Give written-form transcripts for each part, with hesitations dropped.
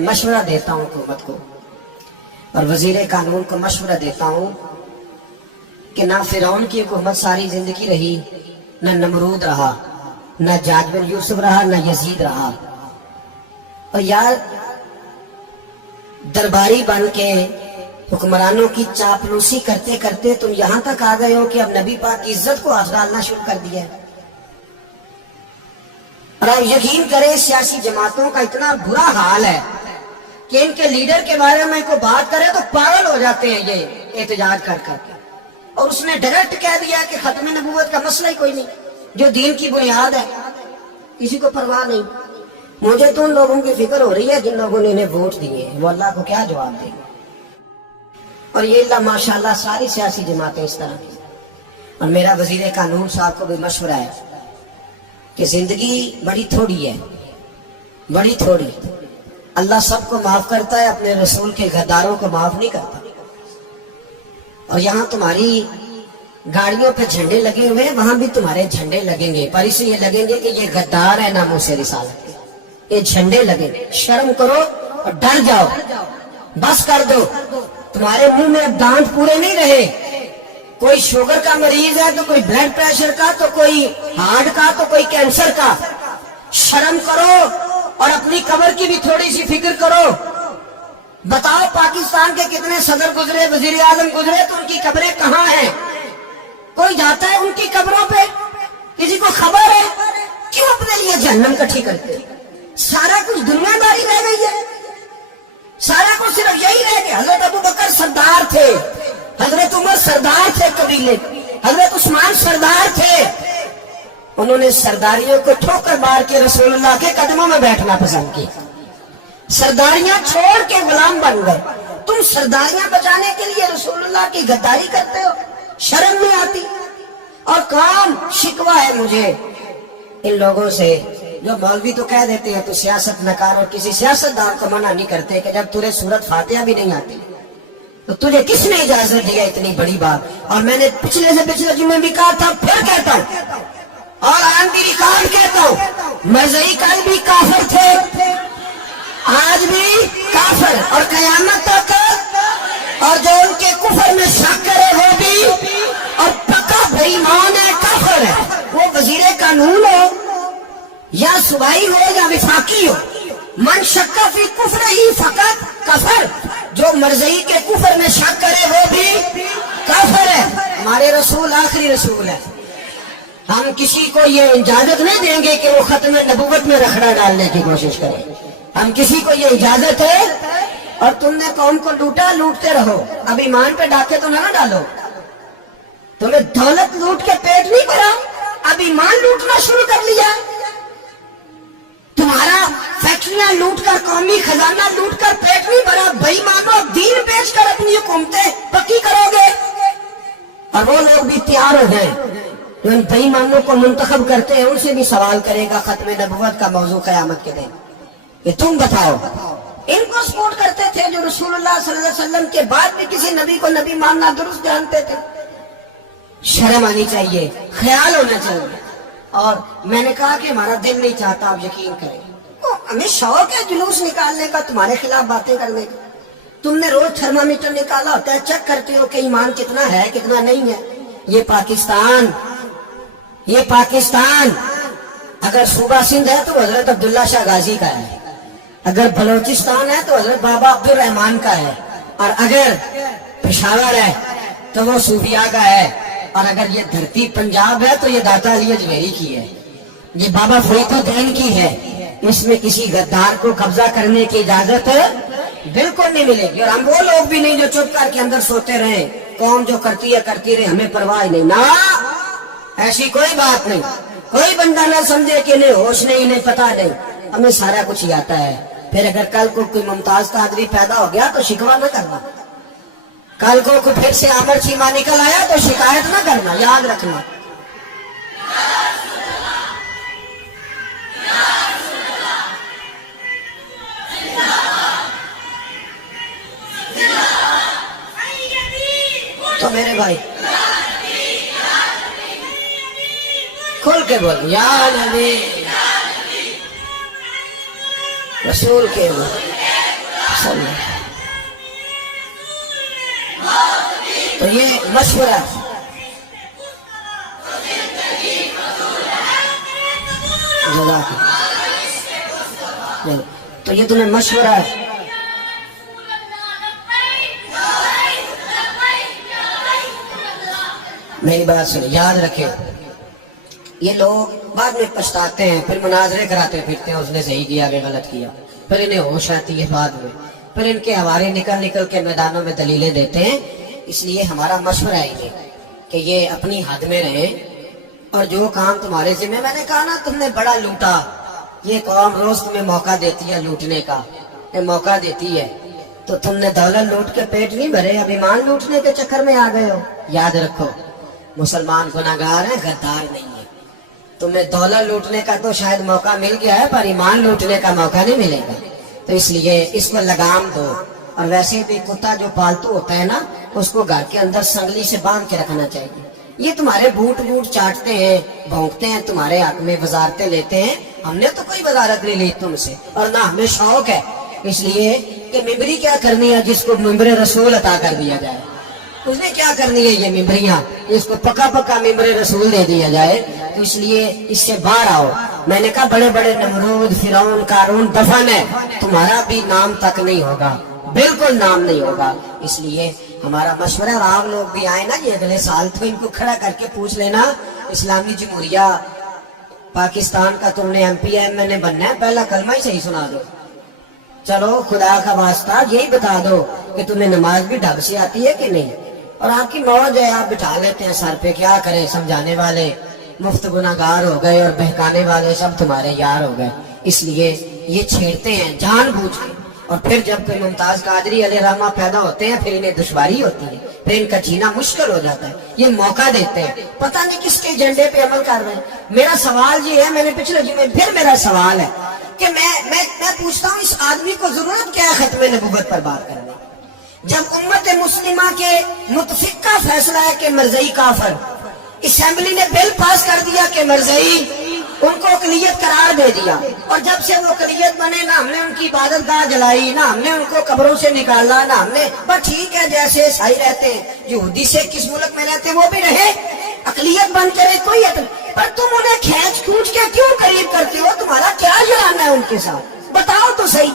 मशवरा देता हूँ हुकूमत को और वजीर कानून को मशवरा देता हूँ कि ना फिरौन की हुकूमत सारी जिंदगी रही, न नमरूद रहा, न जाज बिन यूसुफ रहा, न यजीद रहा। और यार दरबारी बन के हुक्मरानों की चापलूसी करते करते तुम यहाँ तक आ गए हो कि अब नबी पाक की इज्जत को हाथ डालना शुरू कर दिया है। और आप यकीन करें सियासी जमातों का इतना बुरा हाल है कि इनके लीडर के बारे में कोई बात करे तो पागल हो जाते हैं ये एहतजाज कर करके। और उसने डायरेक्ट कह दिया कि खत्म नबूवत का मसला ही कोई नहीं, जो दीन की बुनियाद है, किसी को परवाह नहीं। मुझे तो उन लोगों की फिक्र हो रही है जिन लोगों ने इन्हें वोट दिए, वो अल्लाह को क्या जवाब देंगे। और ये अल्लाह माशाल्लाह सारी सियासी जमातें इस तरह की। और मेरा वजीर कानून साहब को भी मशवरा है कि जिंदगी बड़ी थोड़ी है, बड़ी थोड़ी। अल्लाह सबको माफ करता है, अपने रसूल के गद्दारों को माफ नहीं करता। और यहाँ तुम्हारी गाड़ियों पे झंडे लगे हुए हैं, वहां भी तुम्हारे झंडे लगेंगे, पर इसलिए लगेंगे कि ये गद्दार है नामों से रिसालत के। ये झंडे लगेंगे। शर्म करो और डर जाओ, बस कर दो। तुम्हारे मुंह में अब दांत पूरे नहीं रहे। कोई शुगर का मरीज है तो कोई ब्लड प्रेशर का, तो कोई हार्ट का, तो कोई कैंसर का। शर्म करो और अपनी कब्र की भी थोड़ी सी फिक्र करो। बताओ पाकिस्तान के कितने सदर गुजरे, वजीर आजम गुजरे, तो उनकी कब्रें कहाँ हैं? कोई जाता है उनकी कब्रों पे? किसी को खबर है? क्यों अपने लिए जहन्नम इकट्ठी करते? सारा कुछ दुनियादारी रह गई है, सारा कुछ सिर्फ यही रह गया। हजरत अबू बकर सरदार थे, हजरत उमर सरदार थे कबीले, हजरत उस्मान सरदार थे। उन्होंने सरदारियों को ठोकर मार के रसूलुल्लाह के कदमों में बैठना पसंद किया। सरदारियां छोड़ के गुलाम बन गए। तुम सरदारियां बचाने के लिए रसूलुल्लाह की गद्दारी करते हो, शर्म नहीं आती। और काम शिकवा है मुझे इन लोगों से जो मौलवी तो कह देते हैं तो सियासत न कर, और किसी सियासतदान को मना नहीं करते कि जब तुझे सूरत फातिहा भी नहीं आती तो तुझे किसने इजाजत दिया इतनी बड़ी बात। और मैंने पिछले से पिछले जुम्मे भी कहा था, फिर कहता हूँ और आज भी रिकॉर्ड कहता हूँ, मरज़ई कल भी काफिर थे, आज भी काफिर और कयामत तक। और जो उनके कुफर में शक करे वो भी, और पक्का बेईमान है, काफिर है। वो वजीर कानून हो या सूबाई हो या विफाकी हो, मन शक्का फी कुफर ही फकत कफर। जो मरज़ई के कुफर में शक करे वो भी काफिर है। हमारे रसूल आखिरी रसूल है। हम किसी को ये इजाजत नहीं देंगे कि वो खत्म नबूवत में रखड़ा डालने की कोशिश करे। हम किसी को ये इजाजत है। और तुमने कौम को लूटा, लूटते रहो। अब ईमान पे डाके तो ना डालो। तुम्हें दौलत लूट के पेट नहीं भरा, अब ईमान लूटना शुरू कर लिया। तुम्हारा फैक्ट्रियां लूट कर, कौमी खजाना लूट कर पेट नहीं भरा। बेईमानों, दीन बेचकर अपनी हुकूमतें पक्की करोगे। और वो लोग भी तैयार हो गए जो इन बेईमानों को मुंतखब करते हैं, उनसे भी सवाल करेगा खत्म नबुव्वत का मौजू क़यामत के दिन कि तुम बताओ। इनको सपोर्ट करते थे जो रसूलुल्लाह सल्लल्लाहु अलैहि वसल्लम के बाद भी किसी नबी को नबी मानना दुरुस्त जानते थे। शर्म आनी चाहिए, ख्याल होना चाहिए। और मैंने कहा कि हमारा दिल नहीं चाहता, आप यकीन करें। हमें शौक है जुलूस निकालने का, तुम्हारे खिलाफ बातें करने का। तुमने रोज थर्मामीटर निकाला होता है, चेक करते हो कि ईमान कितना है कितना नहीं है। ये पाकिस्तान, ये पाकिस्तान अगर सूबा सिंध है तो हजरत अब्दुल्ला शाह गाजी का है, अगर बलोचिस्तान है तो हजरत बाबा अब्दुल रहमान का है, और अगर पेशावर है तो वो सूफिया का है, और अगर ये धरती पंजाब है तो ये दाता अली अजमेरी की है, ये बाबा फरीदुद्दीन की है। इसमें किसी गद्दार को कब्जा करने की इजाजत बिल्कुल नहीं मिलेगी। और हम वो लोग भी नहीं जो चुप करके अंदर सोते रहे, कौम जो करती है करती रहे, हमें परवाह नहीं। ना, ऐसी कोई बात नहीं। कोई बंदा ना समझे कि नहीं होश नहीं, नहीं पता नहीं, हमें सारा कुछ ही आता है। फिर अगर कल को कोई मुमताज कादरी पैदा हो गया तो शिकवा न करना। कल को कोई फिर से आमर चीमा निकल आया तो शिकायत न करना, याद रखना। तो मेरे भाई खुल के बोल, या नबी रसूल के बोल। تو یہ مشورہ تو یہ تمہیں مشورہ ہے. میری بات سنیں، یاد رکھیں، یہ لوگ بعد میں پچھتاتے ہیں، پھر مناظرے کراتے پھرتے ہیں اس نے صحیح کیا کہ غلط کیا، پھر انہیں ہوش آتی ہے بعد میں، پھر ان کے ہوارے نکل نکل کے میدانوں میں دلیلیں دیتے ہیں. اس لیے ہمارا مشورہ ہے یہ کہ یہ اپنی حد میں رہیں، اور جو کام تمہارے ذمہ، میں نے کہا نا تم نے بڑا لوٹا، یہ قوم روز تمہیں موقع دیتی ہے لوٹنے کا، یہ موقع دیتی ہے، تو تم نے دولت لوٹ کے پیٹ نہیں بھرے، اب ایمان لوٹنے کے چکر میں آ گئے ہو. یاد رکھو، مسلمان گناہگار ہیں، غدار نہیں ہے. تمہیں دولت لوٹنے کا تو شاید موقع مل گیا ہے، پر ایمان لوٹنے کا موقع نہیں ملے گا. تو اس لیے اس کو لگام دو. اور ویسے بھی کتا جو پالتو ہوتا ہے نا، اس کو گھر کے اندر سنگلی سے باندھ کے رکھنا چاہیے. یہ تمہارے بوٹ چاٹتے ہیں، بھونکتے ہیں، تمہارے حق میں وزارتیں لیتے ہیں. ہم نے تو کوئی وزارت نہیں لی تم سے، اور نہ ہمیں شوق ہے. اس لیے کہ ممبری کیا کرنی ہے جس کو ممبر رسول عطا کر دیا جائے، اس نے کیا کرنی ہے یہ ممبریاں، اس کو پکا پکا ممبر رسول دے دیا جائے. تو اس لیے اس سے باہر آؤ. میں نے کہا بڑے بڑے نمرود، فرعون، قارون دفن ہے، تمہارا بھی نام تک نہیں ہوگا، بالکل نام نہیں ہوگا. اس لیے ہمارا مشورہ، اور آپ لوگ بھی آئے نا یہ اگلے سال، تو ان کو کھڑا کر کے پوچھ لینا، اسلامی جمہوریہ پاکستان کا تم نے ایم پی ایم نے بننا ہے، پہلا کلمہ ہی صحیح سنا دو. چلو خدا کا واسطہ یہی بتا دو کہ تمہیں نماز بھی ڈھنگ سے آتی ہے کہ نہیں. اور آپ کی موج ہے، آپ بٹھا لیتے ہیں سر پہ، کیا کریں، سمجھانے والے مفت گناہگار ہو گئے اور بہکانے والے سب تمہارے یار ہو گئے. اس لیے یہ چھیڑتے ہیں جان بوجھ کے. اور پھر جب کوئی ممتاز قادری علیہ رحمہ پیدا ہوتے ہیں، پھر انہیں دشواری ہوتی ہے، پھر ان کا جینا مشکل ہو جاتا ہے. یہ موقع دیتے ہیں، پتہ نہیں کس کے ایجنڈے پہ عمل کر رہے ہیں. میرا سوال یہ ہے، میں نے پچھلے جمعے پھر میرا سوال ہے کہ میں پوچھتا ہوں، اس آدمی کو ضرورت کیا ہے ختم نبوت پر بات کرنے؟ جب امت مسلمہ کے متفق کا فیصلہ ہے کہ مرزئی کافر، اسمبلی نے بل پاس کر دیا کہ مرزئی، ان کو اقلیت قرار دے دیا، اور جب سے وہ اقلیت بنے، نہ ہم نے ان کی عبادت گاہ جلائی، نہ ہم نے ان کو قبروں سے نکالا، نہ ہم نے، بس ٹھیک ہے جیسے عیسائی رہتے ہیں، یہودی سے کس ملک میں رہتے ہیں وہ بھی رہے، اقلیت بن کے رہے، کوئی پر تم انہیں کھینچ کھونچ کے کیوں قریب کرتے ہو؟ تمہارا کیا جلانا ہے ان کے ساتھ؟ بتاؤ تو صحیح.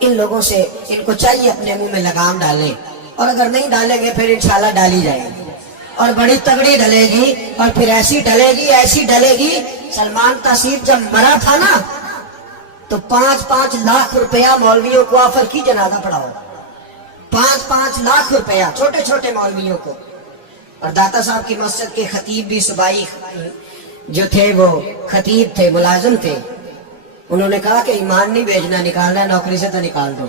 ان لوگوں سے ان کو چاہیے اپنے منہ میں لگام ڈالیں، اور اگر نہیں ڈالیں گے پھر انشاءاللہ ڈالی جائے گی، اور بڑی تگڑی ڈلے گی، اور پھر ایسی ڈلے گی، ایسی ڈلے گی. سلمان تاثیر جب مرا تھا نا، تو 5-5 لاکھ روپیہ مولویوں کو آفر کی جنازہ پڑھاؤ، 5-5 لاکھ روپیہ چھوٹے چھوٹے مولویوں کو. اور داتا صاحب کی مسجد کے خطیب بھی صوبائی جو تھے، وہ خطیب تھے، ملازم تھے، انہوں نے کہا کہ ایمان نہیں بھیجنا، نکالنا ہے نوکری سے تو نکال دو.